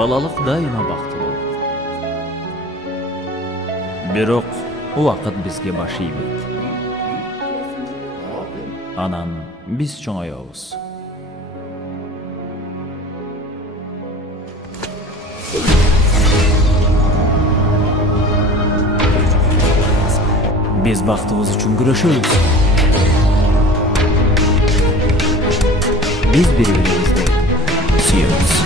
балалык дайыма бактылуу. Бирок убакыт бизге баш ийбейт. Анан биз чоңоёбуз. Biz бактыбыз үчүн күрөшөбүз. Biz бири-бирибизди сүйөбүз.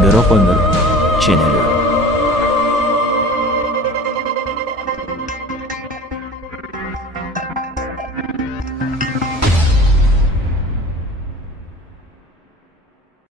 Бирок өмүр ченелүү.